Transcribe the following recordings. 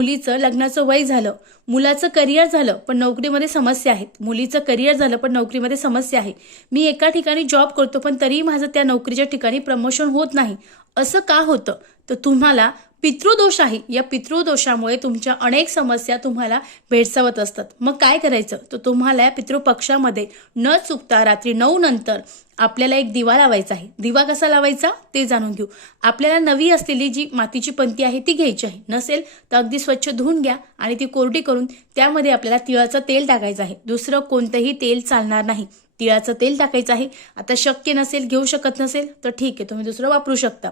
मुलीचं लग्नाचं वय झालं, मुलाचं करिअर झालं पण नोकरीमध्ये समस्या आहेत, मुलीचं करिअर झालं पण नोकरीमध्ये समस्या आहे, मी एका ठिकाणी जॉब करतो पण तरीही माझं त्या नोकरीच्या ठिकाणी प्रमोशन होत नाही, असं का होतं? तर तुम्हाला पितृदोष आहे. या पितृदोषामुळे तुमच्या अनेक समस्या तुम्हाला भेडसावत असतात. मग काय करायचं? तर तुम्हाला या पितृपक्षामध्ये न चुकता रात्री 9 नंतर आपल्याला एक दिवा लावायचा आहे. दिवा कसा लावायचा ते जाणून घेऊ. आपल्याला नवी असलेली जी मातीची पंती आहे ती घ्यायची आहे. नसेल तर अगदी स्वच्छ धुवून घ्या आणि ती कोरडी करून त्यामध्ये आपल्याला तिळाचं तेल टाकायचं आहे. दुसरं कोणतंही तेल चालणार नाही. तिळाचं तेल टाकायचं आहे. आता शक्य नसेल, घेऊ शकत नसेल तर ठीक आहे, तुम्ही दुसरं वापरू शकता.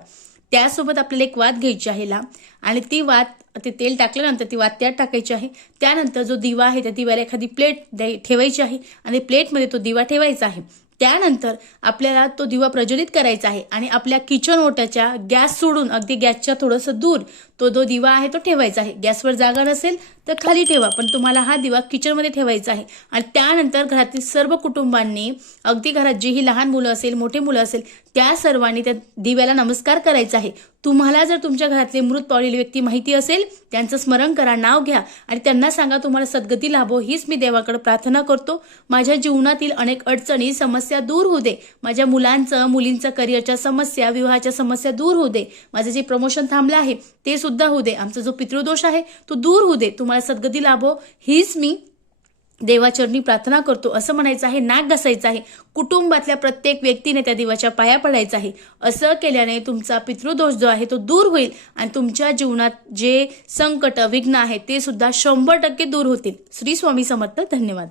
त्यासोबत आपल्याला एक वात घ्यायची आहे लांब आणि ती वात ते तेल टाकल्यानंतर ती वात त्यात टाकायची आहे. त्यानंतर जो दिवा आहे त्या दिव्याला एखादी प्लेट ठेवायची आहे आणि प्लेटमध्ये तो दिवा ठेवायचा आहे. त्यानंतर आपल्याला तो दिवा प्रज्वलित करायचा आहे आणि आपल्या किचन ओट्याच्या गॅस सोडून अगदी गॅसच्या थोडंसं दूर तो जो दिवा आहे तो ठेवायचा आहे. गॅसवर जागा नसेल तर खाली ठेवा, पण तुम्हाला हा दिवा किचनमध्ये ठेवायचा आहे. आणि त्यानंतर घरातील सर्व कुटुंबांनी, अगदी घरात जेही लहान मुलं असेल, मोठे मुलं असेल, त्या सर्वांनी त्या दिव्याला नमस्कार करायचा आहे. तुम्हाला जर तुमच्या घरातले मृत पावलेली व्यक्ती माहिती असेल, त्यांचं स्मरण करा, नाव घ्या आणि त्यांना सांगा तुम्हाला सद्गती लाभो. हीच मी देवाकडे प्रार्थना करतो. माझ्या जीवनातील अनेक अडचणी, समस्या दूर होऊ दे. माझ्या मुलींचं करिअरच्या समस्या, विवाहाच्या समस्या दूर होऊ दे. माझं जे प्रमोशन थांबलं आहे ते सुद्धा होऊ दे. आमचा जो पितृदोष आहे तो दूर होऊ दे. तुम्हाला सद्गती लाभो हीच मी देवाचरणी प्रार्थना करतो असं म्हणायचं आहे. नाक घासायचं आहे. कुटुंबातल्या प्रत्येक व्यक्तीने त्या देवाच्या पाया पडायचं आहे. असं केल्याने तुमचा पितृदोष जो आहे तो दूर होईल आणि तुमच्या जीवनात जे संकट, विघ्न आहे ते सुद्धा 100% दूर होतील. श्री स्वामी समर्थ. धन्यवाद.